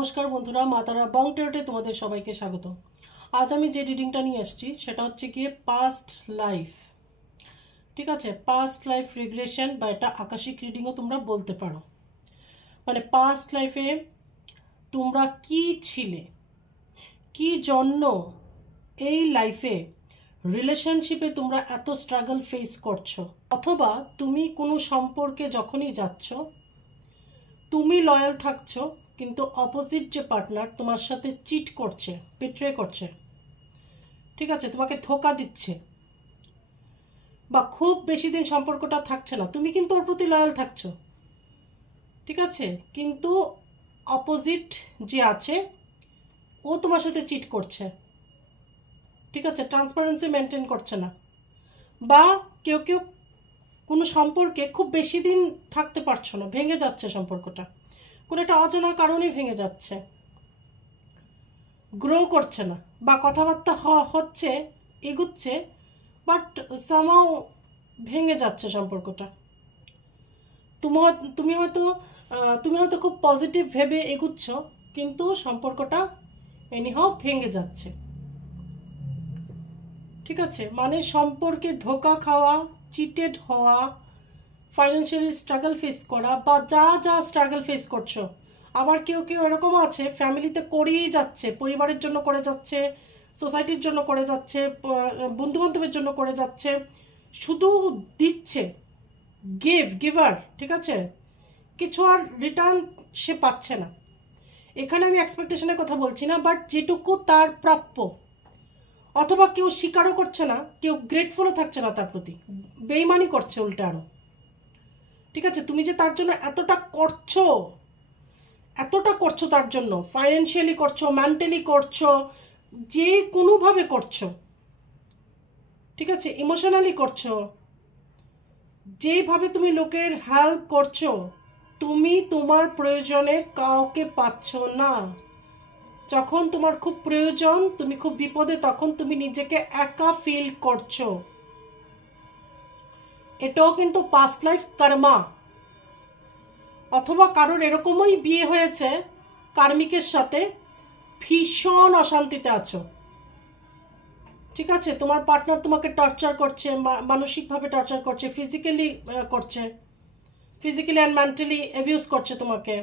নমস্কার বন্ধুরা, মা তারা বং টেরোতে তোমাদের সবাইকে স্বাগত। আজ আমি যে রিডিংটা নিয়ে আসছি সেটা হচ্ছে গিয়ে পাস্ট লাইফ। ঠিক আছে, পাস্ট লাইফ রিগ্রেশন বা এটা আকাশিক রিডিংও তোমরা বলতে পারো। মানে পাস্ট লাইফে তোমরা কি ছিলে, কি জন্য এই লাইফে রিলেশনশিপে তোমরা এত স্ট্রাগল ফেস করছো, অথবা তুমি কোনো সম্পর্কে যখনই যাচ্ছ তুমি লয়াল থাকছো কিন্তু অপোজিট যে পার্টনার তোমার সাথে চিট করছে, বিট্রে করছে, ঠিক আছে, তোমাকে ধোকা দিচ্ছে, বা খুব বেশি দিন সম্পর্কটা থাকছে না, তুমি কিন্তু ওর প্রতি লয়াল থাকছো, ঠিক আছে, কিন্তু অপোজিট যে আছে ও তোমার সাথে চিট করছে, ঠিক আছে, ট্রান্সপারেন্সি মেনটেন করছে না, বা কেউ কেউ কোনো সম্পর্কে খুব বেশি দিন থাকতে পারছো না, ভেঙে যাচ্ছে সম্পর্কটা, কোনো একটা অজানা কারণে ভেঙে যাচ্ছে, গ্রো করছে না, বা কথাবার্তা হচ্ছে, এগুচ্ছে, বাট সামহাউ ভেঙে যাচ্ছে সম্পর্কটা। তুমি হয়তো খুব পজিটিভ ভেবে এগুচ্ছ, কিন্তু সম্পর্কটা এনিহাও ভেঙে যাচ্ছে, ঠিক আছে। মানে সম্পর্কে ধোকা খাওয়া, চিটেড হওয়া, ফাইন্যান্সিয়ালি স্ট্রাগল ফেস করা, বা যা যা স্ট্রাগল ফেস করছো। আবার কেউ কেউ এরকম আছে ফ্যামিলিতে করেই যাচ্ছে, পরিবারের জন্য করে যাচ্ছে, সোসাইটির জন্য করে যাচ্ছে, বন্ধুবান্ধবের জন্য করে যাচ্ছে, শুধু দিচ্ছে, গিভার, ঠিক আছে, কিছু আর রিটার্ন সে পাচ্ছে না। এখানে আমি এক্সপেকটেশনের কথা বলছি না, বাট যেটুকু তার প্রাপ্য, অথবা কেউ স্বীকারও করছে না, কেউ গ্রেটফুলও থাকছে না তার প্রতি, বেইমানি করছে উল্টে আরও, ঠিক আছে। তুমি যে তার জন্য এতটা করছো তার জন্য, ফাইন্যান্সিয়ালি করছো, মেন্টালি করছো, যে কোনোভাবে করছো, ঠিক আছে, ইমোশনালি করছো, যেভাবে তুমি লোকের হেল্প করছো, তুমি তোমার প্রয়োজনে কাউকে পাচ্ছ না। যখন তোমার খুব প্রয়োজন, তুমি খুব বিপদে, তখন তুমি নিজেকে একা ফিল করছো। এটাও কিন্তু পাস্ট লাইফ কর্মা। অথবা কারোর এরকমই বিয়ে হয়েছে কার্মিকের সাথে, ভীষণ অশান্তিতে আছো, ঠিক আছে, তোমার পার্টনার তোমাকে টর্চার করছে, মানসিকভাবে টর্চার করছে, ফিজিক্যালি করছে, ফিজিক্যালি অ্যান্ড মেন্টালি অ্যাবিউজ করছে তোমাকে,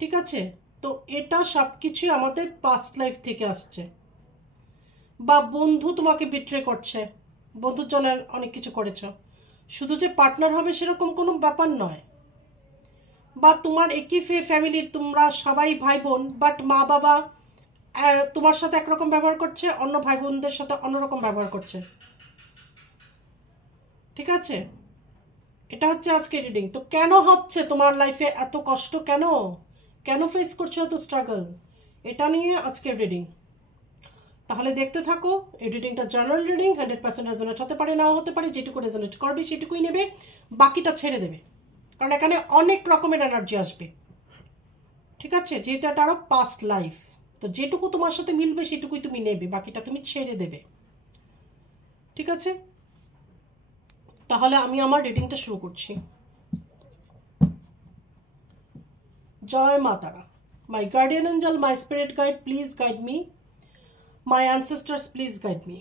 ঠিক আছে। তো এটা সব কিছুই আমাদের পাস্ট লাইফ থেকে আসছে। বা বন্ধু তোমাকে বিট্রে করছে, বন্ধুর জন্য অনেক কিছু করেছ, শুধু যে পার্টনার হবে সেরকম কোনো ব্যাপার নয়। বা তোমার একই ফ্যামিলির, তোমরা সবাই ভাই বোন, বাট মা বাবা তোমার সাথে একরকম ব্যবহার করছে, অন্য ভাই বোনদের সাথে অন্যরকম ব্যবহার করছে, ঠিক আছে। এটা হচ্ছে আজকে রিডিং। তো কেন হচ্ছে তোমার লাইফে এত কষ্ট, কেন ফেস করছো এত স্ট্রাগল, এটা নিয়ে আজকের রিডিং। তাহলে দেখতে থাকো। এই রিডিংটা জার্নাল রিডিং, 100% রেজোনেট হতে পারে, নাও হতে পারে, যেটুকু রেজোনেট করবে সেটুকুই নেবে, বাকিটা ছেড়ে দেবে, কারণ এখানে অনেক রকমের এনার্জি আসবে, ঠিক আছে। যেহেতু এটা আরও পাস্ট লাইফ, তো যেটুকু তোমার সাথে মিলবে সেটুকুই তুমি নেবে, বাকিটা তুমি ছেড়ে দেবে, ঠিক আছে। তাহলে আমি আমার রিডিংটা শুরু করছি। জয় মা তারা। মাই guardian angel, my spirit guide, please guide me. My ancestors, please guide me.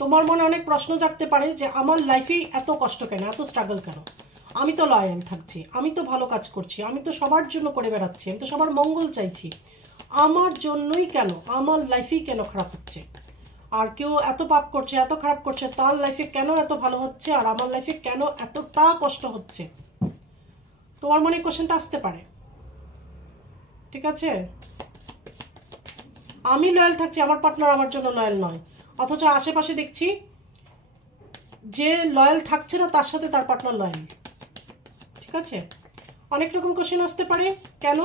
তোমার মনে অনেক প্রশ্ন জাগতে পারে যে আমার লাইফেই এত কষ্ট কেন, এত স্ট্রাগল কেন, আমি তো লয়াল থাকছি, আমি তো ভালো কাজ করছি, আমি তো সবার জন্য করে বেড়াচ্ছি, আমি তো সবার মঙ্গল চাইছি, আমার জন্যই কেন, আমার লাইফেই কেন খারাপ হচ্ছে, আর কেউ এত পাপ করছে, এত খারাপ করছে, তার লাইফে কেন এত ভালো হচ্ছে, আর আমার লাইফে কেন এতটা কষ্ট হচ্ছে, তোমার মনে কোশ্চেনটা আসতে পারে, ঠিক আছে। আমি লয়াল থাকছি, আমার পার্টনার আমার জন্য লয়াল নয়, অথচ আশেপাশে দেখছি যে লয়াল থাকছে না তার সাথে তার পার্টনার লয়াল, ঠিক আছে। অনেক রকম কোশ্চেন আসতে পারে, কেন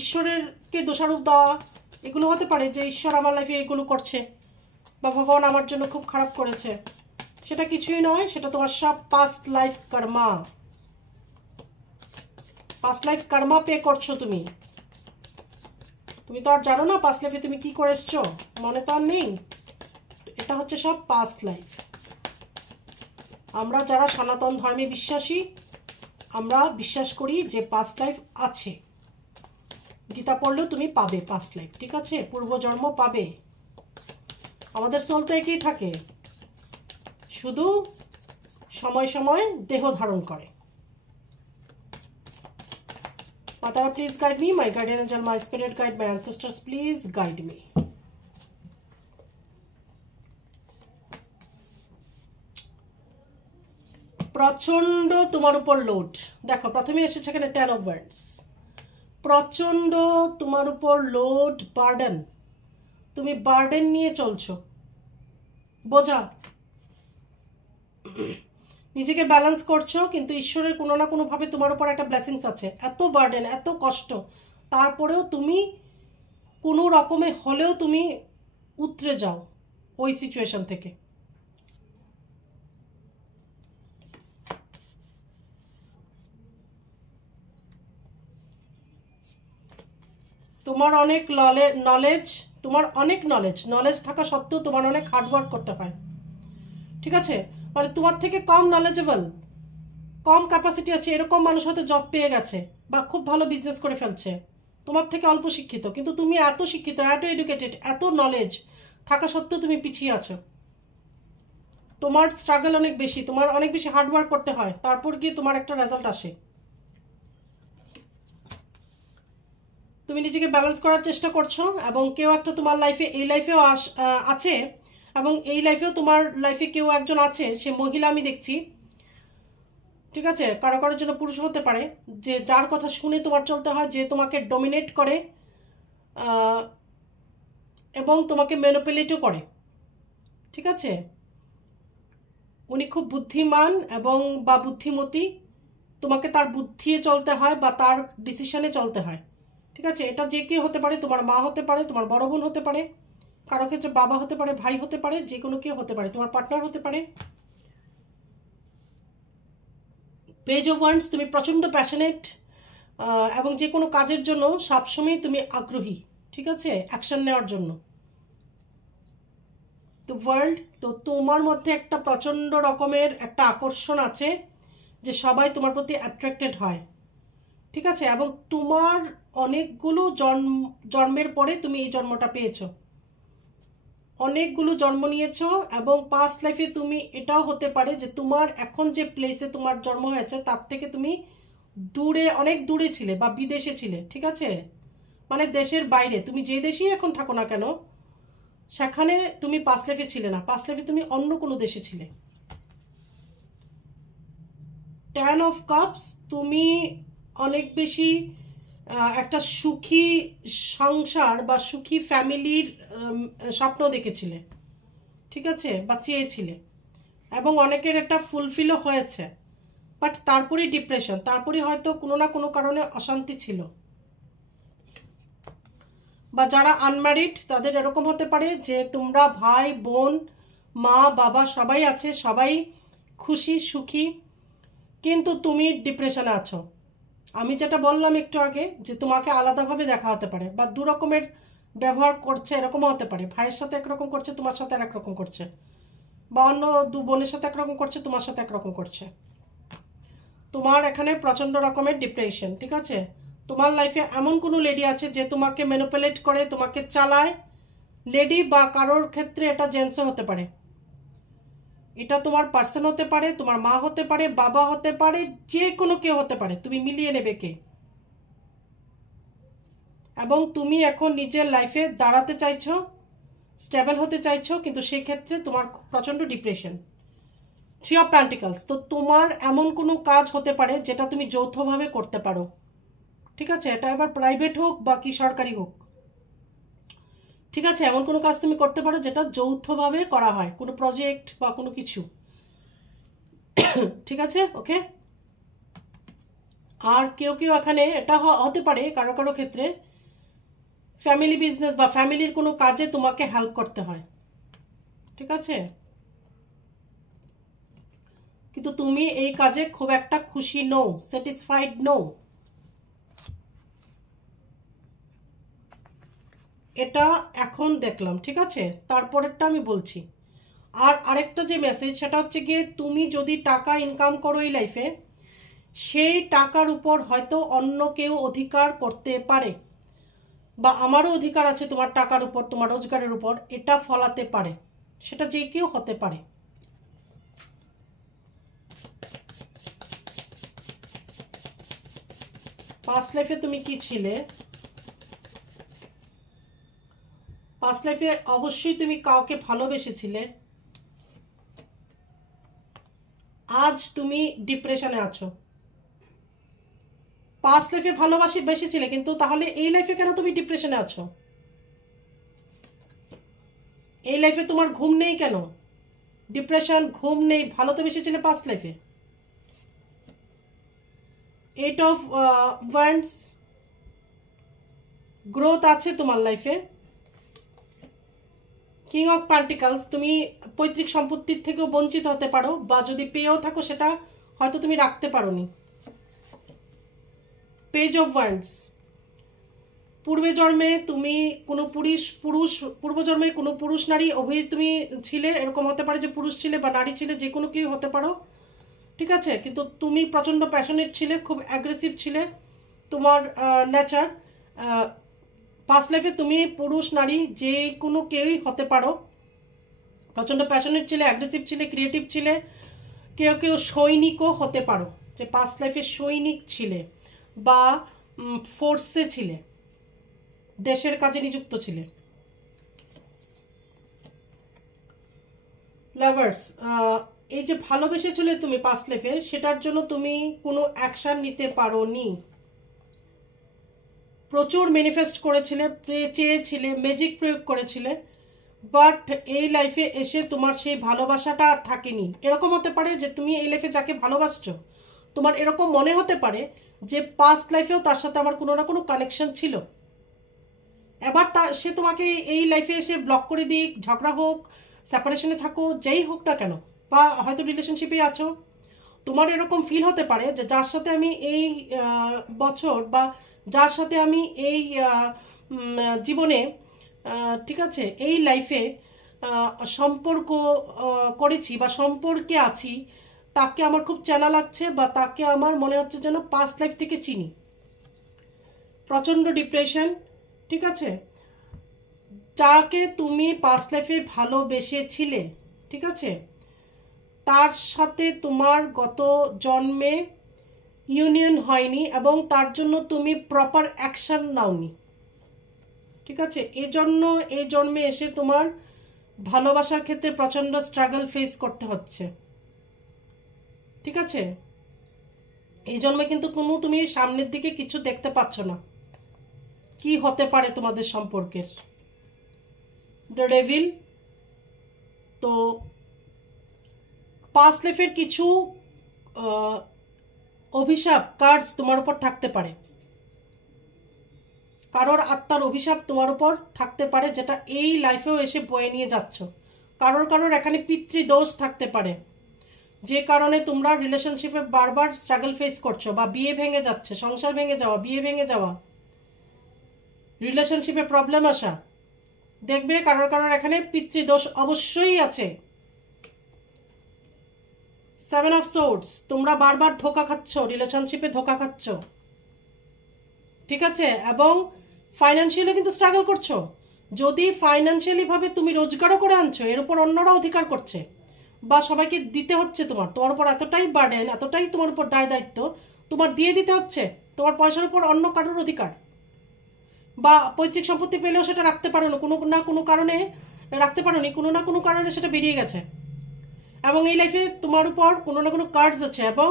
ঈশ্বরেরকে দোষারোপ দেওয়া, এগুলো হতে পারে যে ঈশ্বর আমার লাইফে এগুলো করছে, বা ভগবান আমার জন্য খুব খারাপ করেছে, সেটা কিছুই নয়, সেটা তোমার সব পাস্ট লাইফ কর্মা। পাস্ট লাইফ কর্মা পে করছো তুমি। তুমি তো আর জানো না পাস্ট লাইফে তুমি কি করে এসছো, মনে তো আর নেই। এটা হচ্ছে সব পাস্ট লাইফ। আমরা যারা সনাতন ধর্মে বিশ্বাসী, আমরা বিশ্বাস করি যে পাস্ট লাইফ আছে। গীতা পড়লেও তুমি পাবে পাস্ট লাইফ, ঠিক আছে, পূর্বজন্ম পাবে। আমাদের সোল তো একই থাকে, শুধু সময় সময় দেহ ধারণ করে। Matara, please guide me. My guardian angel, my spirit guide, my ancestors, please guide me. প্রচন্ড তোমার উপর লোড। দেখো প্রথমে এসেছে এখানে 10 of Wands। প্রচন্ড তোমার উপর লোড, বার্ডেন। তুমি বার্ডেন নিয়ে চলছো, বোঝা। নিজেকে ব্যালেন্স করছো, কিন্তু ঈশ্বরের কোনো না কোনোভাবে তোমার উপর একটা ব্লেসিংস আছে। এত বার্ডেন, এত কষ্ট, তারপরেও তুমি কোনো রকমে হলেও তুমি উতরে যাও ওই সিচুয়েশন থেকে। তোমার অনেক নলেজ, তোমার অনেক নলেজ থাকা সত্ত্বেও তোমার অনেক হার্ডওয়ার্ক করতে হয়, ঠিক আছে। মানে তোমার থেকে কম নলেজেবল, কম ক্যাপাসিটি আছে এরকম মানুষ হয়তো জব পেয়ে গেছে বা খুব ভালো বিজনেস করে ফেলছে, তোমার থেকে অল্প শিক্ষিত, কিন্তু তুমি এত শিক্ষিত, এত এডুকেটেড, এত নলেজ থাকা সত্ত্বেও তুমি পিছিয়ে আছো। তোমার স্ট্রাগল অনেক বেশি, তোমার অনেক বেশি হার্ডওয়ার্ক করতে হয়, তারপর গিয়ে তোমার একটা রেজাল্ট আসে। তুমি নিজেকে ব্যালেন্স করার চেষ্টা করছো, এবং কেউ একটা তোমার লাইফে, এই লাইফেও আছে, এবং এই লাইফেও তোমার লাইফে কেউ একজন আছে, সে মহিলা আমি দেখছি, ঠিক আছে। কারো কারোর জন্য পুরুষ হতে পারে, যে যার কথা শুনে তোমার চলতে হয়, যে তোমাকে ডমিনেট করে এবং তোমাকে ম্যানিপুলেটও করে, ঠিক আছে। উনি খুব বুদ্ধিমান এবং বা বুদ্ধিমতী, তোমাকে তার বুদ্ধিয়ে চলতে হয় বা তার ডিসিশনে চলতে হয়, ঠিক আছে। এটা যে কেউ হতে পারে, তোমার মা হতে পারে, তোমার বড় বোন হতে পারে, কারো ক্ষেত্রে বাবা হতে পারে, ভাই হতে পারে, যে কোনো কেউ হতে পারে, তোমার পার্টনার হতে পারে। পেজ অফ ওয়ান্ডস, তুমি প্রচণ্ড প্যাশনেট এবং যে কোনো কাজের জন্য সবসময় তুমি আগ্রহী, ঠিক আছে, অ্যাকশন নেওয়ার জন্য। তো ওয়ার্ল্ড, তো তোমার মধ্যে একটা প্রচণ্ড রকমের একটা আকর্ষণ আছে, যে সবাই তোমার প্রতি অ্যাট্রাক্টেড হয়, ঠিক আছে। এবং তোমার অনেকগুলো জন্মের পরে তুমি এই জন্মটা পেয়েছো, অনেকগুলো জন্ম নিয়েছো, এবং পাস্ট লাইফে তুমি এটাও হতে পারে যে তোমার এখন যে প্লেসে তোমার জন্ম হয়েছে তার থেকে তুমি দূরে, অনেক দূরে ছিলে বা বিদেশে ছিলে, ঠিক আছে। মানে দেশের বাইরে, তুমি যে দেশেই এখন থাকো না কেন, সেখানে তুমি পাস্ট লাইফে ছিলে না, পাস্ট লাইফে তুমি অন্য কোনো দেশে ছিলে। 10 of Cups, তুমি অনেক বেশি একটা সুখী সংসার বা সুখী ফ্যামিলির স্বপ্ন দেখেছিলে, ঠিক আছে, বা চেয়েছিলে, এবং অনেকের একটা ফুলফিলও হয়েছে। বাট তারপরেই ডিপ্রেশন, তারপরে হয়তো কোনো না কোনো কারণে অশান্তি ছিল। বা যারা আনম্যারিড তাদের এরকম হতে পারে যে তোমরা ভাই বোন মা বাবা সবাই আছে, সবাই খুশি সুখী, কিন্তু তুমি ডিপ্রেশনে আছো। আমি যেটা বললাম একটু আগে, যে তোমাকে আলাদাভাবে দেখা হতে পারে, বা দু রকমের ব্যবহার করছে, এরকমও হতে পারে। ভাইয়ের সাথে একরকম করছে, তোমার সাথে আর একরকম করছে, বা অন্য দু বোনের সাথে একরকম করছে, তোমার সাথে একরকম করছে। তোমার এখানে প্রচণ্ড রকমের ডিপ্রেশন, ঠিক আছে। তোমার লাইফে এমন কোনো লেডি আছে যে তোমাকে ম্যানিপুলেট করে, তোমাকে চালায়, লেডি বা কারোর ক্ষেত্রে এটা জেন্টসও হতে পারে, এটা তোমার পার্সন হতে পারে, তোমার মা হতে পারে, বাবা হতে পারে, যে কোনো কেউ হতে পারে, তুমি মিলিয়ে নেবে কে। এবং তুমি এখন নিজের লাইফে দাঁড়াতে চাইছো, স্টেবল হতে চাইছো, কিন্তু সেক্ষেত্রে তোমার প্রচণ্ড ডিপ্রেশন। 3 of Pentacles, তো তোমার এমন কোনো কাজ হতে পারে যেটা তুমি যৌথভাবে করতে পারো, ঠিক আছে। এটা এবার প্রাইভেট হোক বা কি সরকারি হোক, ঠিক আছে। এমন কোনো কাজ তুমি করতে পারো যেটা যৌথভাবে করা হয়, কোনো প্রজেক্ট বা কোনো কিছু, ঠিক আছে, ওকে। আর কেউ কেউ এখানে এটা হতে পারে কারো কারো ক্ষেত্রে ফ্যামিলি বিজনেস বা ফ্যামিলির কোনো কাজে তোমাকে হেল্প করতে হয়, ঠিক আছে। কিন্তু তুমি এই কাজে খুব একটা খুশি নও, স্যাটিসফাইড নও, এটা এখন দেখলাম, ঠিক আছে? তারপরেরটা আমি বলছি। আর আরেকটা যে মেসেজ, সেটা হচ্ছে গিয়ে তুমি যদি টাকা ইনকাম করো এই লাইফে, সেই টাকার উপর হয়তো অন্য কেউ অধিকার করতে পারে, বা আমারও অধিকার আছে তোমার টাকার উপর, তোমার রোজগারের উপর, এটা ফলাতে পারে। সেটা যে কেউ হতে পারে। পাস্ট লাইফে তুমি কি ছিলে? পাস্ট লাইফে অবশ্যই তুমি কাউকে ভালোবেসেছিলে। আজ তুমি ডিপ্রেশনে আছো। পাস্ট লাইফে বেশি ছিলে, কিন্তু তাহলে এই লাইফে কেন তুমি ডিপ্রেশনে আছো? এই লাইফে তোমার ঘুম নেই কেন? ডিপ্রেশন, ঘুম নেই, ভালো তো বেশি ছিলে পাস্ট লাইফে। 8 অফ ওয়ান্ডস, গ্রোথ আছে তোমার লাইফে। কিং অফ প্যান্টিকলস, তুমি পৈতৃক সম্পত্তির থেকেও বঞ্চিত হতে পারো, বা যদি পেয়েও থাকো সেটা হয়তো তুমি রাখতে পারোনি। পেজ অফ ওয়ান্ডস, পূর্বে জন্মে তুমি কোনো পূর্বজন্মে কোনো পুরুষ নারী উভয়ই তুমি ছিলে, এরকম হতে পারে যে পুরুষ ছিলে বা নারী ছিলে, যে কোনো কেউ হতে পারো, ঠিক আছে? কিন্তু তুমি প্রচণ্ড প্যাশনেট ছিলে, খুব অ্যাগ্রেসিভ ছিলে, তোমার নেচার। পাস্ট লাইফে তুমি পুরুষ নারী যে কোনো কেউই হতে পারো, প্রচণ্ড প্যাশনেট ছিলে, অ্যাগ্রেসিভ ছিলে, ক্রিয়েটিভ ছিলে, কেউ কেউ সৈনিকও হতে পারো, যে পাস্ট লাইফে সৈনিক ছিলে বা ফোর্সে ছিলে, দেশের কাজে নিযুক্ত ছিলে। লাভার্স, এই যে ভালোবেসেছিলে তুমি পাস্ট লাইফে, সেটার জন্য তুমি কোনো অ্যাকশান নিতে পারোনি। প্রচুর ম্যানিফেস্ট করেছিলে, চেয়েছিলে, ম্যাজিক প্রয়োগ করেছিলে, বাট এই লাইফে এসে তোমার সেই ভালোবাসাটা আর থাকেনি। এরকম হতে পারে যে তুমি এই লাইফে যাকে ভালোবাসছো, তোমার এরকম মনে হতে পারে যে পাস্ট লাইফেও তার সাথে আমার কোনো না কোনো কানেকশন ছিল। এবার সে তোমাকে এই লাইফে এসে ব্লক করে দিক, ঝগড়া হোক, সেপারেশনে থাকো, যেই হোক না কেন, বা হয়তো রিলেশনশিপে আছো, তোমার এরকম ফিল হতে পারে যে যার সাথে আমি এই বছর, বা যার সাথে আমি এই জীবনে, ঠিক আছে, এই লাইফে সম্পর্ক করেছি বা সম্পর্কে আছি, তাকে আমার খুব চেনা লাগছে, বা তাকে আমার মনে হচ্ছে যেন পাস্ট লাইফ থেকে চিনি। প্রচণ্ড ডিপ্রেশন, ঠিক আছে? যাকে তুমি পাস্ট লাইফে ভালোবেসেছিলে, ঠিক আছে, তার সাথে তোমার গত জন্মে ইউনিয়ন হয়নি, এবং তার জন্য তুমি প্রপার অ্যাকশন নাওনি, ঠিক আছে? এজন্য এই জন্মে এসে তোমার ভালোবাসার ক্ষেত্রে প্রচণ্ড স্ট্রাগল ফেস করতে হচ্ছে, ঠিক আছে? এই জন্মে কিন্তু কোনো তুমি সামনের দিকে কিছু দেখতে পাচ্ছ না, কি হতে পারে তোমাদের সম্পর্কের। দ্য ডেভিল, তো পাস্ট লাইফের কিছু অভিশাপ, কার্স তোমার উপর থাকতে পারে, কারোর আত্মার অভিশাপ তোমার উপর থাকতে পারে, যেটা এই লাইফেও এসে বয়ে নিয়ে যাচ্ছ। কারোর এখানে পিতৃদোষ থাকতে পারে, যে কারণে তোমরা রিলেশনশিপে বারবার স্ট্রাগল ফেস করছো, বা বিয়ে ভেঙে যাচ্ছে, সংসার ভেঙে যাওয়া, বিয়ে ভেঙে যাওয়া, রিলেশনশিপে প্রবলেম আসা, দেখবে কারোর এখানে পিতৃদোষ অবশ্যই আছে। 7 অফ সোর্ডস, তোমরা বারবার ধোকা খাচ্ছ, রিলেশনশিপে ধোকা খাচ্ছ, ঠিক আছে? এবং ফাইন্যান্সিয়ালি কিন্তু স্ট্রাগল করছো। যদি ফাইন্যান্সিয়ালি ভাবে তুমি রোজগারও করে আনছো, এর উপর অন্যরা অধিকার করছে, বা সবাইকে দিতে হচ্ছে, তোমার উপর এতটাই বার্ডেন, এতটাই তোমার উপর দায় দায়িত্ব, তোমার দিয়ে দিতে হচ্ছে তোমার পয়সার উপর অন্য কারোর অধিকার, বা পৈতৃক সম্পত্তি পেলেও সেটা রাখতে পারো না, কোনো না কোনো কারণে রাখতে পারো নি, কোনো না কোনো কারণে সেটা বেরিয়ে গেছে, এবং এই লাইফে তোমার উপর কোনো না কোনো কার্ডস আছে, এবং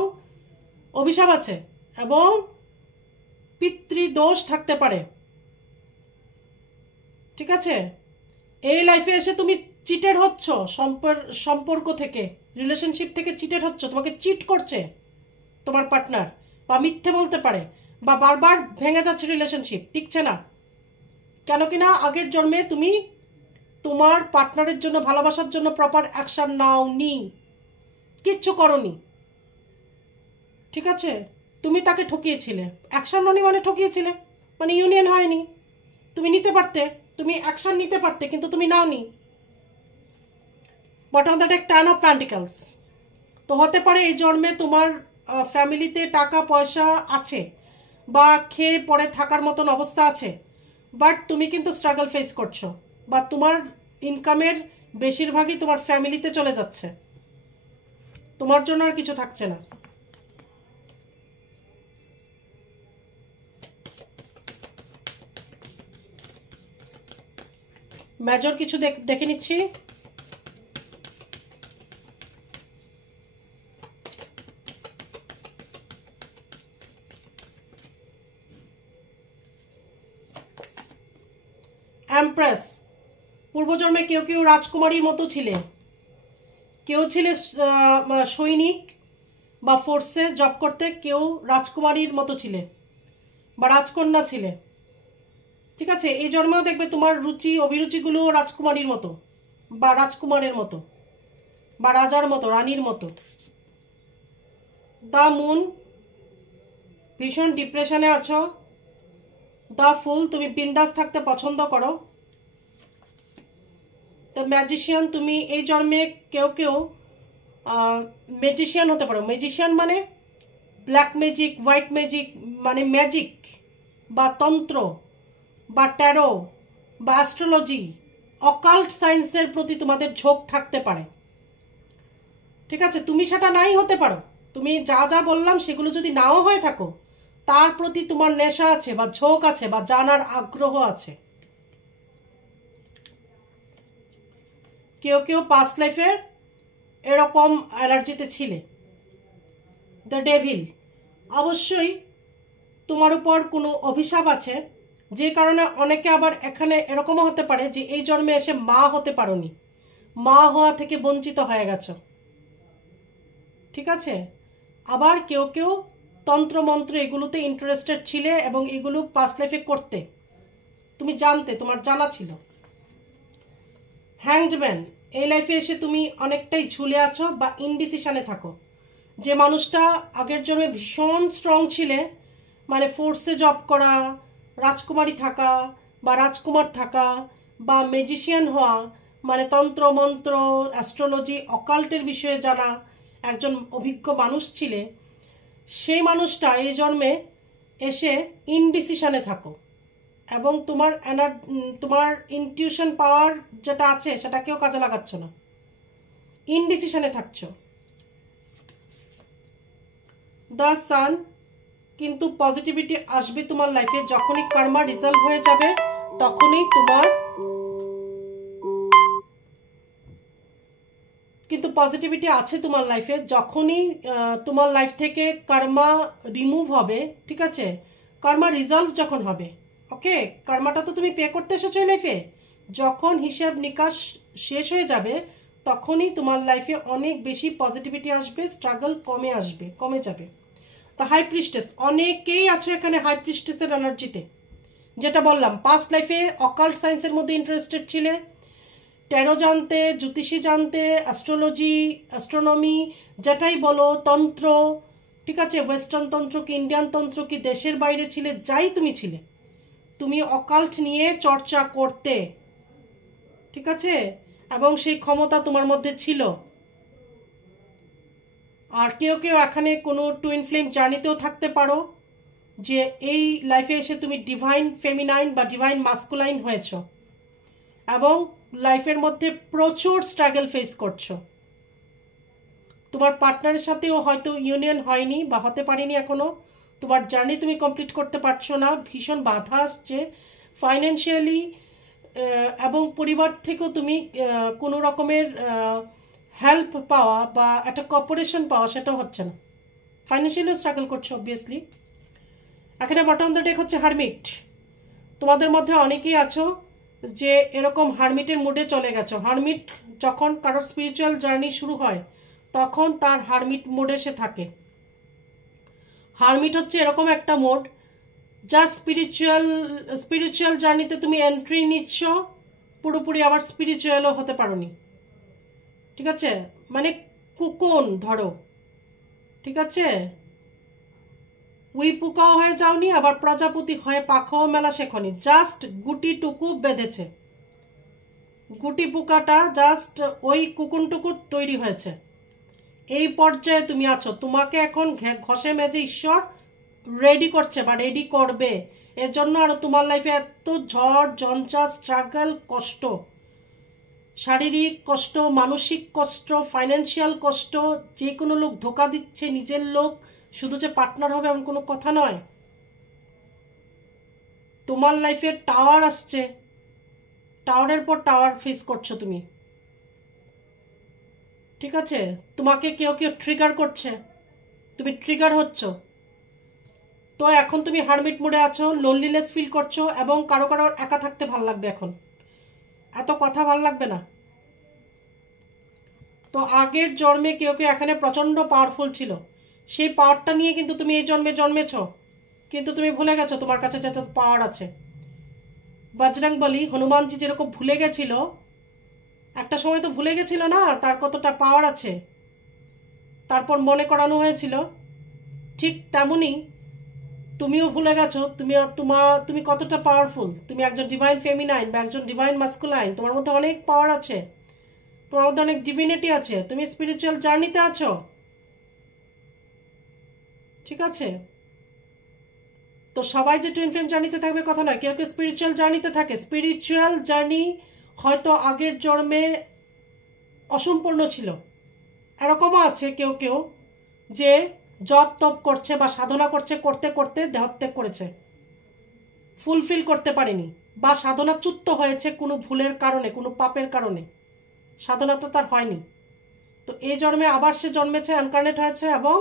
অভিশাপ আছে, এবং পিতৃদোষ থাকতে পারে, ঠিক আছে? এই লাইফে এসে তুমি চিটেড হচ্ছ, সম্পর্ক থেকে, রিলেশনশিপ থেকে চিটেড হচ্ছ, তোমাকে চিট করছে তোমার পার্টনার, বা মিথ্যে বলতে পারে, বা বারবার ভেঙে যাচ্ছে রিলেশনশিপ, টিকছে না, কেন কিনা আগের জন্মে তুমি তোমার পার্টনারের জন্য, ভালোবাসার জন্য প্রপার অ্যাকশন নাওনি, কিচ্ছু করনি, ঠিক আছে? তুমি তাকে ঠকিয়েছিলে, অ্যাকশন ননি মানে ঠকিয়েছিলে, মানে ইউনিয়ন হয়নি, তুমি নিতে পারতে, তুমি অ্যাকশন নিতে পারতে, কিন্তু তুমি নাওনি। Bottom of the deck 10 of pentacles. তো হতে পারে এই জন্মে তোমার ফ্যামিলিতে টাকা পয়সা আছে বা খেয়ে পরে থাকার মতন অবস্থা আছে, বাট তুমি কিন্তু স্ট্রাগল ফেস করছো, বা তোমার ইনকামের বেশিরভাগই তোমার ফ্যামিলিতে চলে যাচ্ছে, তোমার জন্য আর কিছু থাকছে না। মেজর কিছু দেখে নিচ্ছি। এমপ্রেস, পূর্বজন্মে কেউ কেউ রাজকুমারীর মতো ছিলে, কেউ ছিলে সৈনিক বা ফোর্সে জব করতে, কেউ রাজকুমারীর মতো ছিলে বা রাজকন্যা ছিলে। ঠিক আছে, এই জন্মেও দেখবে তোমার রুচি অভিরুচিগুলো রাজকুমারীর মতো বা রাজকুমারের মতো বা রাজার মতো, রানীর মতো। দ্য মুন, ভীষণ ডিপ্রেশনে আছো। দ্য ফুল, তুমি বিন্দাস থাকতে পছন্দ করো। দ্য ম্যাজিশিয়ান, তুমি এই জন্মে কেউ কেউ ম্যাজিশিয়ান হতে পারো। ম্যাজিশিয়ান মানে ব্ল্যাক ম্যাজিক, হোয়াইট ম্যাজিক, মানে ম্যাজিক বা তন্ত্র বা ট্যারো বা অ্যাস্ট্রোলজি, অকাল্ট সায়েন্সের প্রতি তোমাদের ঝোঁক থাকতে পারে। ঠিক আছে, তুমি সেটা নাই হতে পারো, তুমি যা যা বললাম সেগুলো যদি নাও হয়ে থাকো, তার প্রতি তোমার নেশা আছে বা ঝোঁক আছে বা জানার আগ্রহ আছে। কেউ কেউ পাস্ট লাইফে এরকম অ্যালার্জিতে ছিলে। দ্য ডেভিল, অবশ্যই তোমার উপর কোনো অভিশাপ আছে, যে কারণে অনেকে আবার এখানে এরকমও হতে পারে যে এই জন্মে এসে মা হতে পারোনি, মা হওয়া থেকে বঞ্চিত হয়ে গেছো। ঠিক আছে, আবার কেউ কেউ তন্ত্রমন্ত্র এগুলোতে ইন্টারেস্টেড ছিলে এবং এগুলো পাস্ট লাইফে করতে তুমি জানতে, তোমার জানা ছিল। হ্যাংডম্যান, এই লাইফে এসে তুমি অনেকটাই ঝুলে আছো বা ইনডিসিশনে থাকো। যে মানুষটা আগের জন্মে ভীষণ স্ট্রং ছিলে, মানে ফোর্সে জব করা, রাজকুমারী থাকা বা রাজকুমার থাকা বা ম্যাজিশিয়ান হওয়া, মানে তন্ত্র মন্ত্র, অ্যাস্ট্রোলজি, অকাল্টের বিষয়ে জানা একজন অভিজ্ঞ মানুষ ছিলে, সেই মানুষটা এই জন্মে এসে ইনডিসিশনে থাকো এবং তোমার ইনটিউশন পাওয়ার যেটা আছে সেটাকেও কাজে লাগাচ্ছ না, ইনডিসিশনে থাকছো। দ্য সান, কিন্তু পজিটিভিটি আসবে তোমার লাইফে, যখনই কর্মা রিজলভ হয়ে যাবে তখনই কিন্তু পজিটিভিটি আছে তোমার লাইফে, যখনই তোমার লাইফ থেকে কর্মা রিমুভ হবে। ঠিক আছে, কর্মা রিজলভ যখন হবে, ওকে, কর্মাটা তো তুমি পে করতে এসেছো লাইফে, যখন হিসাব নিকাশ শেষ হয়ে যাবে তখনই তোমার লাইফে অনেক বেশি পজিটিভিটি আসবে, স্ট্রাগল কমে যাবে। তা হাই প্রিস্টেস, অনেকেই আছো এখানে হাই প্রিস্টেসের এনার্জিতে, যেটা বললাম পাস্ট লাইফে অকাল্ট সায়েন্সের মধ্যে ইন্টারেস্টেড ছিলে, ট্যারো জানতে, জ্যোতিষী জানতে, অ্যাস্ট্রোলজি, অ্যাস্ট্রোনমি, যেটাই বলো, তন্ত্র, ঠিক আছে, ওয়েস্টার্ন তন্ত্র কি ইন্ডিয়ান তন্ত্র কি দেশের বাইরে ছিলে, যাই তুমি ছিলে, তুমি অকাল্ট নিয়ে চর্চা করতে। ঠিক আছে, এবং সেই ক্ষমতা তোমার মধ্যে ছিল। আর কেউ কেউ এখানে কোনো টুইন ফ্লেম জার্নিতেও থাকতে পারো, যে এই লাইফে এসে তুমি ডিভাইন ফেমিনাইন বা ডিভাইন মাস্কুলাইন হয়েছ এবং লাইফের মধ্যে প্রচুর স্ট্রাগল ফেস করছো। তোমার পার্টনারের সাথেও হয়তো ইউনিয়ন হয়নি বা হতে পারেনি এখনো, তোমার জার্নি তুমি কমপ্লিট করতে পারছো না, ভীষণ বাধা আসছে ফাইন্যান্সিয়ালি, এবং পরিবার থেকেও তুমি কোনো রকমের হেল্প পাওয়া বা একটা কর্পোরেশন পাওয়া সেটাও হচ্ছে না, ফাইন্যান্সিয়ালিও স্ট্রাগল করছো অবভিয়াসলি। এখানে বটম দ্য ডেক হচ্ছে হারমিট, তোমাদের মধ্যে অনেকেই আছো যে এরকম হারমিটের মুডে চলে গেছো। হারমিট যখন কারোর স্পিরিচুয়াল জার্নি শুরু হয় তখন তার হারমিট মোডে সে থাকে। হারমিট হচ্ছে এরকম একটা মোড যা স্পিরিচুয়াল জার্নিতে তুমি এন্ট্রি নিচ্ছ, পুরোপুরি আবার স্পিরিচুয়ালও হতে পারোনি। ঠিক আছে, মানে কুকন ধরো, ঠিক আছে, উই পোকাও হয়ে যাওনি, আবার প্রজাপতি হয়ে পাখাও মেলা শেখনি, জাস্ট গুটিটুকু বেঁধেছে। গুটি পোকাটা জাস্ট ওই কুকুনটুকুর তৈরি হয়েছে। এই পর্যায়ে তুমি আছো, তোমাকে এখন ঘষে মেজে ঈশ্বর রেডি করছে বা রেডি করবে। এর জন্য আরও তোমার লাইফে এত ঝড় ঝঞ্ঝা, স্ট্রাগল, কষ্ট, শারীরিক কষ্ট, মানসিক কষ্ট, ফাইন্যান্সিয়াল কষ্ট। যে কোনো লোক ধোকা দিচ্ছে, নিজের লোক, শুধু যে পার্টনার হবে এমন কোনো কথা নয়। তোমার লাইফে টাওয়ার আসছে, টাওয়ারের পর টাওয়ার ফেস করছো তুমি। ঠিক আছে, তোমাকে কেউ কেউ ট্রিগার করছে, তুমি ট্রিগার হচ্ছ। তো এখন তুমি হারমিট মোডে আছো, লোনলিনেস ফিল করছো, এবং কারো কারো একা থাকতে ভাল লাগবে। এখন এত কথা ভাল লাগবে না। তো আগের জন্মে কেউ কেউ এখানে প্রচণ্ড পাওয়ারফুল ছিল, সেই পাওয়ারটা নিয়ে কিন্তু তুমি এই জন্মে জন্মেছ, কিন্তু তুমি ভুলে গেছো তোমার কাছে যত পাওয়ার আছে। বজরংবলী, হনুমানজি যেরকম ভুলে গেছিল, একটা সময় তো ভুলে গেছিল না তার কতটা পাওয়ার আছে, তারপর মনে করানো হয়েছিল। ঠিক তেমনই তুমিও ভুলে গেছো তুমি কতটা পাওয়ারফুল। তুমি একজন ডিভাইন ফেমিনাইন বা একজন ডিভাইন মাস্কুলাইন, তোমার মধ্যে অনেক পাওয়ার আছে, তোমার মধ্যে অনেক ডিভিনিটি আছে, তুমি স্পিরিচুয়াল জার্নিতে আছো। ঠিক আছে, তো সবাই যে টুইন ফ্লেম জার্নিতে থাকবে কথা নয়, কেউ কেউ স্পিরিচুয়াল জার্নিতে থাকে। স্পিরিচুয়াল জার্নি হয়তো আগের জন্মে অসম্পূর্ণ ছিল। এরকমও আছে কেউ কেউ যে জপ তপ করছে বা সাধনা করছে, করতে করতে দেহত্যাগ করেছে, ফুলফিল করতে পারেনি, বা সাধনা চ্যুত হয়েছে কোনো ভুলের কারণে, কোনো পাপের কারণে, সাধনা তো তার হয়নি। তো এই জন্মে আবার সে জন্মেছে, ইনকার্নেট হয়েছে, এবং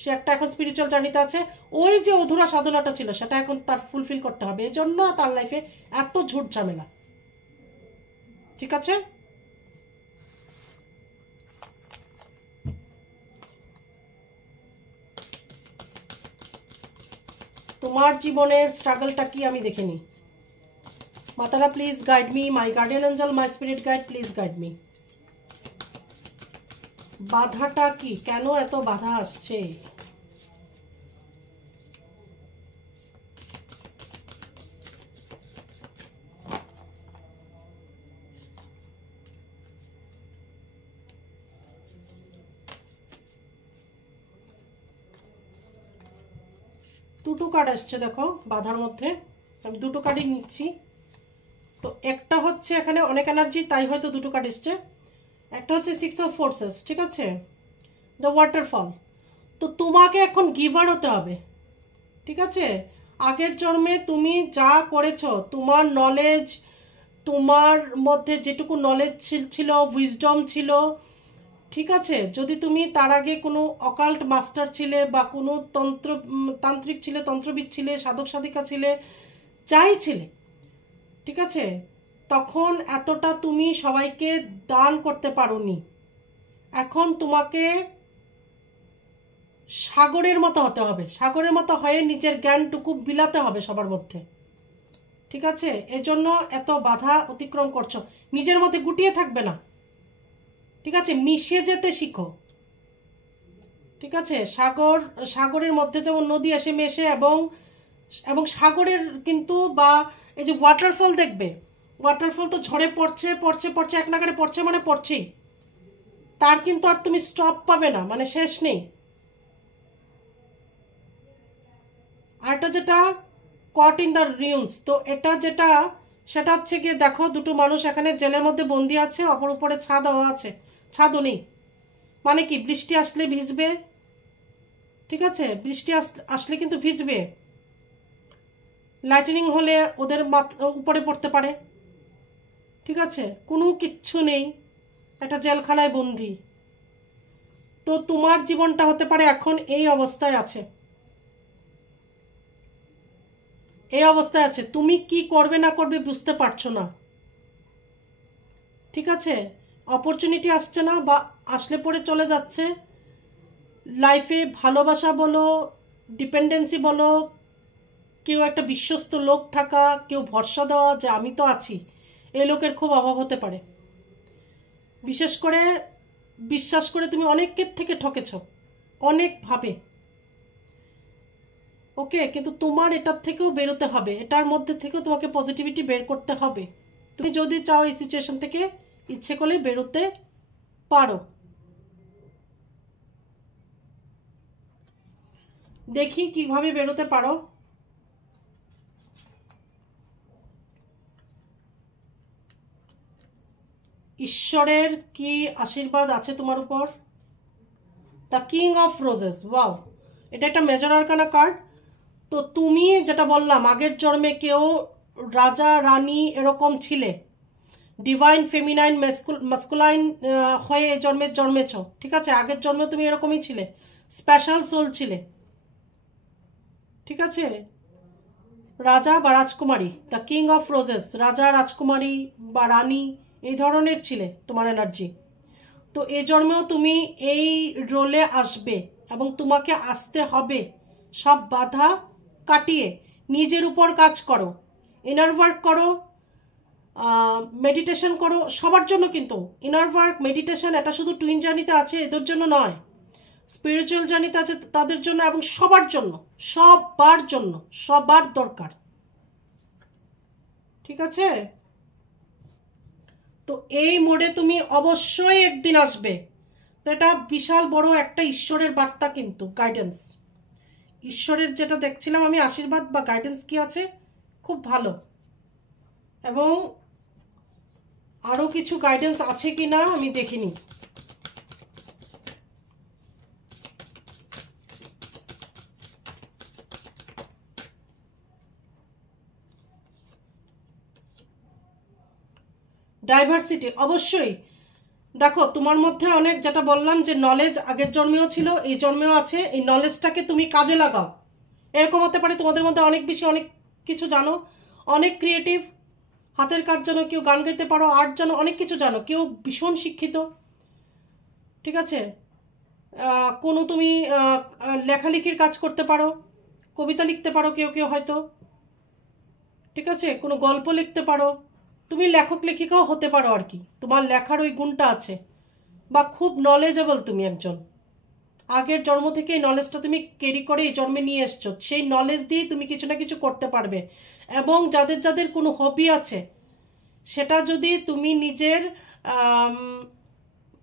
সে একটা এখন স্পিরিচুয়াল জার্নিতে আছে। ওই যে অধুরা সাধনাটা ছিল সেটা এখন তার ফুলফিল করতে হবে, এই জন্য তার লাইফে এত ঝুট ঝামেলা। ঠিক আছে, তোমার জীবনের স্ট্রাগলটা কি আমি দেখে নিই। মাতারা please guide me, my guardian angel, my spirit guide, please guide me. বাধাটা কি, কেন এত বাধা আসছে? দুটো কার্ড আসছে দেখো বাধার মধ্যে, আমি দুটো কার্ডই নিচ্ছি। তো একটা হচ্ছে এখানে অনেক এনার্জি, তাই হয়তো দুটো কার্ড এসছে। একটা হচ্ছে 6 অফ ফোর্সেস, ঠিক আছে, দ্য ওয়াটারফল। তো তোমাকে এখন গিভার হতে হবে। ঠিক আছে, আগের জন্মে তুমি যা করেছো, তোমার নলেজ, তোমার মধ্যে যেটুকু নলেজ ছিল, উইজডম ছিল, ঠিক আছে, যদি তুমি তার আগে কোনো অকাল্ট মাস্টার ছিলে বা কোনো তান্ত্রিক ছিলে, তন্ত্রবিদ ছিলে, সাধক সাধিকা ছিলে, যাই ছিলে, ঠিক আছে, তখন এতটা তুমি সবাইকে দান করতে পারোনি। এখন তোমাকে সাগরের মতো হতে হবে, সাগরের মতো হয়ে নিজের জ্ঞানটুকু বিলাতে হবে সবার মধ্যে। ঠিক আছে, এজন্য এত বাধা অতিক্রম করছো, নিজের মধ্যে গুটিয়ে থাকবে না। ঠিক আছে, মিশে যেতে শিখো। ঠিক আছে, সাগরের মধ্যে যেমন নদী এসে মেশে, এবং সাগরের কিন্তু, বা এই যে ওয়াটারফল দেখবে, ওয়াটারফল তো ঝরে পড়ছে পড়ছে পড়ছে, এক নাগারে পড়ছে মানে পড়ছেই, তার কিন্তু আর তুমি স্টপ পাবে না, মানে শেষ নেই। আরটা যেটা কট ইন দ্য রিউন্স, তো এটা যেটা, সেটা হচ্ছে গিয়ে দেখো দুটো মানুষ এখানে জেলের মধ্যে বন্দি আছে, অপর উপরে ছাদ হওয়া আছে, ছাদও নেই। মানে কি, বৃষ্টি আসলে ভিজবে, ঠিক আছে, বৃষ্টি আসলে কিন্তু ভিজবে, লাইটনিং হলে ওদের উপরে পড়তে পারে। ঠিক আছে, কোনো কিচ্ছু নেই, একটা জেলখানায় বন্দি। তো তোমার জীবনটা হতে পারে এখন এই অবস্থায় আছে, এই অবস্থায় আছে, তুমি কি করবে না করবে বুঝতে পারছো না। ঠিক আছে, অপরচুনিটি আসছে না, বা আসলে পরে চলে যাচ্ছে। লাইফে ভালোবাসা বলো, ডিপেন্ডেন্সি বলো, কেউ একটা বিশ্বস্ত লোক থাকা, কেউ ভরসা দেওয়া যে আমি তো আছি, এই লোকের খুব অভাব হতে পারে। বিশেষ করে বিশ্বাস করে তুমি অনেকের থেকে ঠকেছ, অনেকভাবে। ওকে, কিন্তু তোমার এটার থেকেও বেরোতে হবে, এটার মধ্যে থেকেও তোমাকে পজিটিভিটি বের করতে হবে। তুমি যদি চাও এই সিচুয়েশন থেকে ইচ্ছে করলে বেরোতে পারো। দেখি কিভাবে বেরোতে পারো। ঈশ্বরের কি আশীর্বাদ আছে তোমার উপর? The king of roses, wow, এটা একটা মেজর আরকানা কার্ড। তো তুমি যেটা বললাম, আগের জন্মে কেউ রাজা রানী এরকম ছিলে, ডিভাইন ফেমিনাইন মাস্কুলাইন হয়ে এই জন্মে জন্মেছ, ঠিক আছে? আগের জন্মে তুমি এরকমই ছিলে, স্পেশাল সোল ছিলে, ঠিক আছে? রাজা বা রাজকুমারী, দ্য কিং অফ রোজেস, রাজা রাজকুমারী বা রানী এই ধরনের ছিলে তোমার এনার্জি। তো এই জন্মেও তুমি এই রোলে আসবে এবং তোমাকে আসতে হবে। সব বাধা কাটিয়ে নিজের উপর কাজ করো, ইনার ওয়ার্ক করো, মেডিটেশন করো, সবার জন্য। কিন্তু ইনার ওয়ার্ক মেডিটেশন এটা শুধু টুইন জার্নিতে আছে এদের জন্য নয়, স্পিরিচুয়াল জার্নিতে আছে তাদের জন্য, এবং সবার জন্য, সবার জন্য, সবার দরকার, ঠিক আছে? তো এই মোডে তুমি অবশ্যই একদিন আসবে। তো এটা বিশাল বড় একটা ঈশ্বরের বার্তা, কিন্তু গাইডেন্স, ঈশ্বরের যেটা দেখছিলাম আমি আশীর্বাদ বা গাইডেন্স কি আছে, খুব ভালো। এবং আরও কিছু গাইডেন্স আছে কি না আমি দেখিনি। ডাইভার্সিটি অবশ্যই। দেখো তোমার মধ্যে অনেক, যেটা বললাম যে নলেজ আগের জন্মেও ছিল, এই জন্মেও আছে, এই নলেজটাকে তুমি কাজে লাগাও। এরকম হতে পারে তোমাদের মধ্যে অনেক বেশি অনেক কিছু জানো, অনেক ক্রিয়েটিভ, হাতের কাজ জানো, কেউ গান গাইতে পারো, আর্ট জানো, অনেক কিছু জানো, কেউ ভীষণ শিক্ষিত, ঠিক আছে? কোনো তুমি লেখালেখির কাজ করতে পারো, কবিতা লিখতে পারো কেউ কেউ হয়তো, ঠিক আছে? কোনো গল্প লিখতে পারো, তুমি লেখক লেখিকাও হতে পারো আর কি, তোমার লেখার ওই গুণটা আছে। বা খুব নলেজেবল তুমি একজন, আগের জন্ম থেকে এই নলেজটা তুমি ক্যারি করে এই জন্মে নিয়ে এসছো, সেই নলেজ দিয়ে তুমি কিছু না কিছু করতে পারবে। এবং যাদের যাদের কোনো হবি আছে, সেটা যদি তুমি নিজের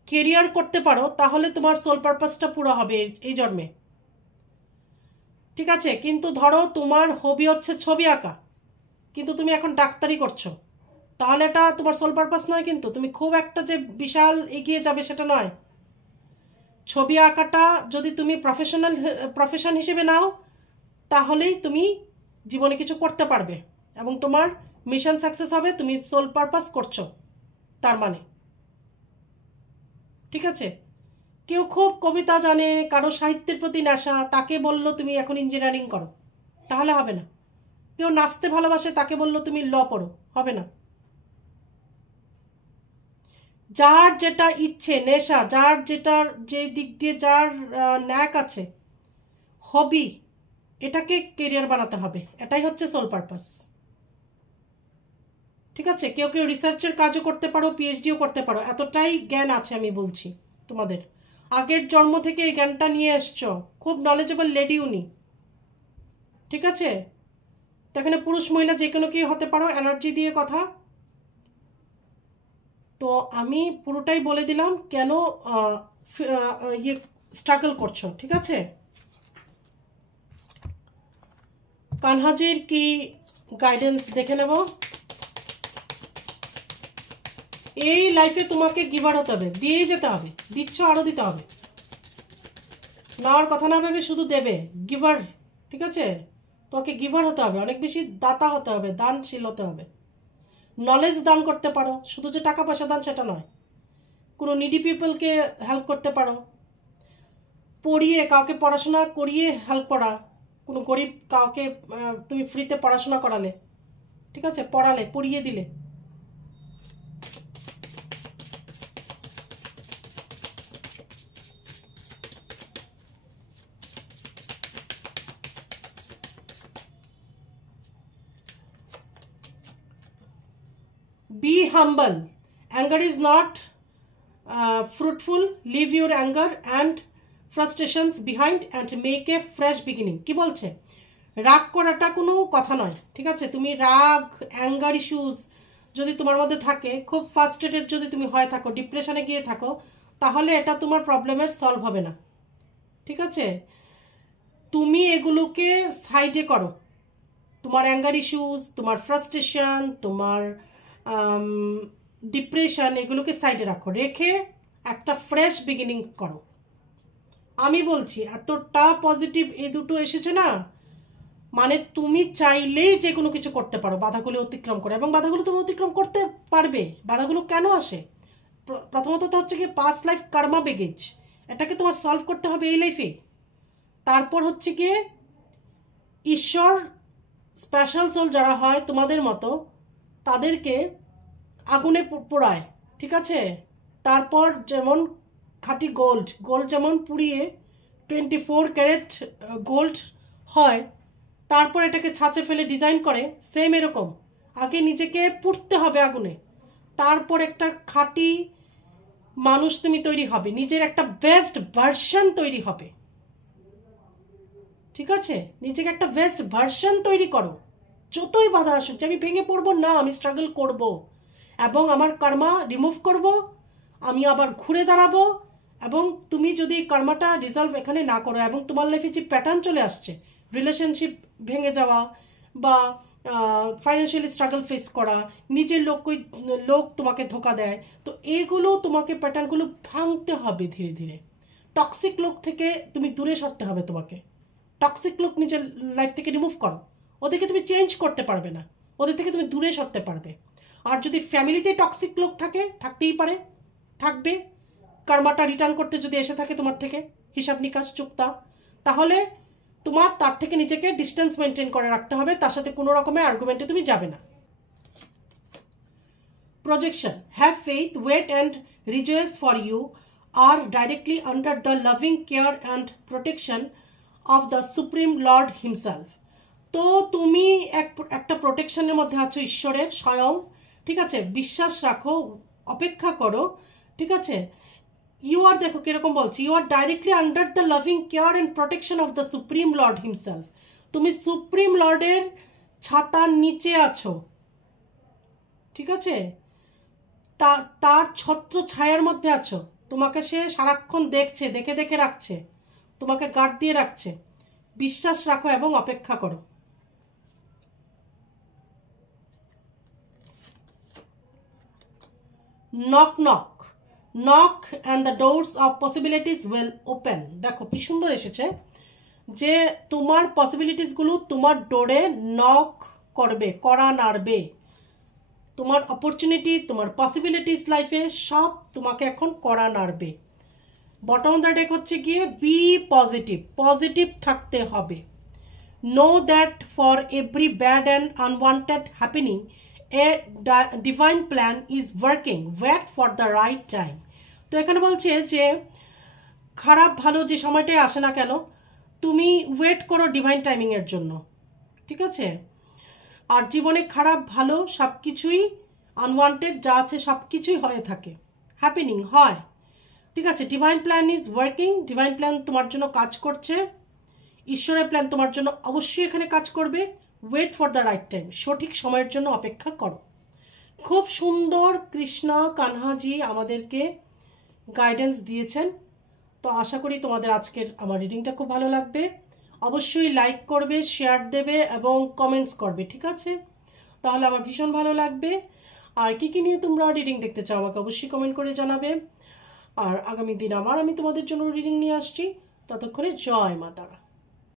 কেরিয়ার করতে পারো, তাহলে তোমার সোল পারপাসটা পুরো হবে এই জন্মে, ঠিক আছে? কিন্তু ধরো তোমার হবি হচ্ছে ছবি আঁকা, কিন্তু তুমি এখন ডাক্তারি করছো, তাহলে এটা তোমার সোল পারপাস নয়, কিন্তু তুমি খুব একটা যে বিশাল এগিয়ে যাবে সেটা নয়। ছবি আঁকাটা যদি তুমি প্রফেশন হিসেবে নাও, তাহলেই তুমি জীবনে কিছু করতে পারবে এবং তোমার মিশন সাকসেস হবে, তুমি সোল পারপাস করছো তার মানে, ঠিক আছে? কেউ খুব কবিতা জানে, কারো সাহিত্যের প্রতি নেশা, তাকে বললো তুমি এখন ইঞ্জিনিয়ারিং করো, তাহলে হবে না। কেউ নাচতে ভালোবাসে, তাকে বললো তুমি ল পড়ো, হবে না। যার যেটা ইচ্ছে, নেশা, যার যেটার যে দিক দিয়ে যার ন্যাক আছে, হবি, এটাকে কেরিয়ার বানাতে হবে, এটাই হচ্ছে সোল পারপাস, ঠিক আছে? কেউ কেউ রিসার্চের কাজও করতে পারো, পিএইচডিও করতে পারো, এতটাই জ্ঞান আছে আমি বলছি তোমাদের। আগের জন্ম থেকে এই জ্ঞানটা নিয়ে এসছো, খুব নলেজেবল লেডি উনি, ঠিক আছে? তো এখানে পুরুষ মহিলা যে কোনো কেউ হতে পারো, এনার্জি দিয়ে কথা। তো আমি পুরোটাই বলে দিলাম কেন ইয়ে স্ট্রাগল করছো, ঠিক আছে? কানহাজির কি গাইডেন্স দেখে নেব। এই লাইফে তোমাকে গিভার হতে হবে, দিয়েই যেতে হবে, দিচ্ছ আরও দিতে হবে, নেওয়ার কথা না ভেবে শুধু দেবে, গিভার, ঠিক আছে? তোমাকে গিভার হতে হবে, অনেক বেশি দাতা হতে হবে, দানশীল হতে হবে। নলেজ দান করতে পারো, শুধু যে টাকা পয়সা দান সেটা নয়, কোনো নিডি পিপলকে হেল্প করতে পারো, পড়িয়ে কাউকে পড়াশোনা করিয়ে হেল্প করা, কোনো গরিব কাউকে তুমি ফ্রিতে পড়াশোনা করালে, ঠিক আছে? পড়ালে, পড়িয়ে দিলে। Be humble. Anger is not fruitful. Leave your anger and frustrations behind and make a fresh beginning. কি বলছে? রাগ করাটা কোনো কথা নয়, ঠিক আছে? তুমি রাগ, অ্যাঙ্গার ইস্যুস যদি তোমার মধ্যে থাকে, খুব ফার্স্ট্রেটেড যদি তুমি হয়ে থাকো, ডিপ্রেশনে গিয়ে থাকো, তাহলে এটা তোমার প্রবলেমের সলভ হবে না, ঠিক আছে? তুমি এগুলোকে সাইডে করো, তোমার অ্যাঙ্গার ইস্যুস, তোমার ফ্রাস্ট্রেশন, তোমার ডিপ্রেশন, এগুলোকে সাইডে রাখো, রেখে একটা ফ্রেশ বিগিনিং করো। আমি বলছি এতটা পজিটিভ এই দুটো এসেছে না, মানে তুমি চাইলেই যে কোনো কিছু করতে পারো বাধাগুলো অতিক্রম করে, এবং বাধাগুলো তুমি অতিক্রম করতে পারবে। বাধাগুলো কেন আসে? প্রথমত তো হচ্ছে কি পাস্ট লাইফ কার্মা বেগেজ, এটাকে তোমার সলভ করতে হবে এই লাইফে। তারপর হচ্ছে গিয়ে ঈশ্বর স্পেশাল সোল যারা হয় তোমাদের মতো, তাদেরকে আগুনে পোড়ায়, ঠিক আছে? তারপর যেমন খাঁটি গোল্ড, গোল্ড যেমন পুড়িয়ে 24 ক্যারেট গোল্ড হয়, তারপর এটাকে ছাঁচে ফেলে ডিজাইন করে, সেম এরকম আগে নিজেকে পুড়তে হবে আগুনে, তারপর একটা খাঁটি মানুষ তুমি তৈরি হবে, নিজের একটা বেস্ট ভার্সন তৈরি হবে, ঠিক আছে? নিজেকে একটা বেস্ট ভার্সন তৈরি করো। যতই বাধা আসুক, যে আমি ভেঙে পড়বো না, আমি স্ট্রাগল করব এবং আমার কর্মা রিমুভ করব, আমি আবার ঘুরে দাঁড়াবো। এবং তুমি যদি কর্মাটা রিজলভ এখানে না করো, এবং তোমার লাইফে যে প্যাটার্ন চলে আসছে, রিলেশনশিপ ভেঙে যাওয়া বা ফাইন্যান্সিয়ালি স্ট্রাগল ফেস করা, নিজের লোক তোমাকে ধোকা দেয়, তো এগুলো তোমাকে প্যাটার্নগুলো ভাঙতে হবে ধীরে ধীরে। টক্সিক লোক থেকে তুমি দূরে সরতে হবে, তোমাকে টক্সিক লোক নিজের লাইফ থেকে রিমুভ করো, ওদেরকে তুমি চেঞ্জ করতে পারবে না, ওদের থেকে তুমি দূরে সরতে পারবে। আর যদি ফ্যামিলিতে টক্সিক লোক থাকে, থাকতেই পারে, থাকবে, কর্মাটা রিটার্ন করতে যদি এসে থাকে তোমার থেকে, হিসাব নিকাশ চুক্তা, তাহলে তোমার তার থেকে নিজেকে ডিস্টেন্স মেনটেন করে রাখতে হবে, তার সাথে কোনো রকমের আর্গুমেন্টে তুমি যাবে না। Projection, have faith, wait and rejoice for you are directly under the loving care and protection of the supreme lord himself. তো তুমি একটা প্রোটেকশনের মধ্যে আছো ঈশ্বরের স্বয়ং, ঠিক আছে? বিশ্বাস রাখো, অপেক্ষা করো, ঠিক আছে? ইউ আর, দেখো কিরকম বলছি, you are directly under the loving care and protection of the supreme lord himself. তুমি সুপ্রিম লর্ডের ছাতার নিচে আছো, ঠিক আছে? তার ছত্র ছায়ার মধ্যে আছো, তোমাকে সে সারাক্ষণ দেখছে, দেখে দেখে রাখছে, তোমাকে গার্ড দিয়ে রাখছে। বিশ্বাস রাখো এবং অপেক্ষা করো। Knock knock knock and the doors of possibilities will open. দেখো কি সুন্দর এসেছে, যে তোমার পসিবিলিটিসগুলো তোমার ডোরে নক করবে, কড়া নাড়বে। তোমার অপরচুনিটি, তোমার পসিবিলিটিস লাইফে সব তোমাকে এখন কড়া নাড়বে। বটম অফ দ্য ডেক হচ্ছে গিয়ে বি পজিটিভ, পজিটিভ থাকতে হবে। Know that for every bad and unwanted happening a divine plan is working, wait for the right time. তো এখানে বলছে যে খারাপ ভালো যে সময়টাই আসে না কেন, তুমি ওয়েট করো ডিভাইন টাইমিংয়ের জন্য, ঠিক আছে? আর জীবনে খারাপ ভালো সব কিছুই, আনওয়ান্টেড যা আছে সব কিছুই হয়ে থাকে, হ্যাপেনিং হয়, ঠিক আছে? Divine plan is working, divine plan তোমার জন্য কাজ করছে, ঈশ্বরের প্ল্যান তোমার জন্য অবশ্যই এখানে কাজ করবে। Wait for the right time, সঠিক সময়ের জন্য অপেক্ষা করো। খুব সুন্দর কৃষ্ণ কানহাজি আমাদেরকে গাইডেন্স দিয়েছেন। তো আশা করি তোমাদের আজকের আমার রিডিংটা খুব ভালো লাগবে। অবশ্যই লাইক করবে, শেয়ার দেবে এবং কমেন্টস করবে, ঠিক আছে? তাহলে আমার ভীষণ ভালো লাগবে। আর কী কী নিয়ে তোমরা রিডিং দেখতে চাও আমাকে অবশ্যই কমেন্ট করে জানাবে। আর আগামী দিন আমি তোমাদের জন্য রিডিং নিয়ে আসছি। ততক্ষণে জয় মা তারা।